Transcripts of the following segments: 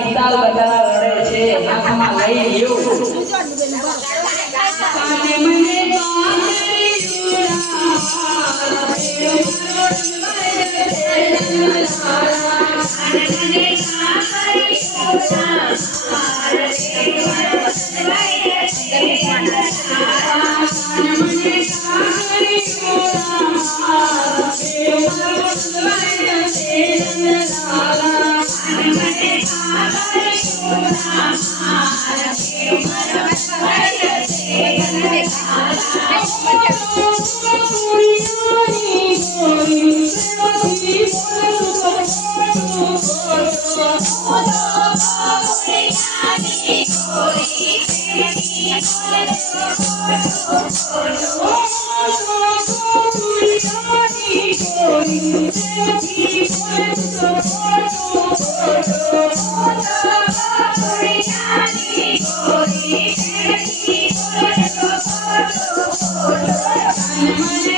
કિસ્સાઓ બતાવવા રડે છે આંખમાં લઈ ગયું Thank you. I'm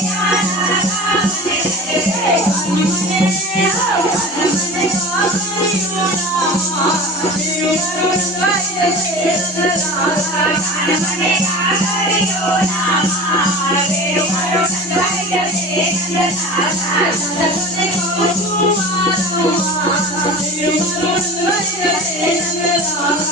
Oh,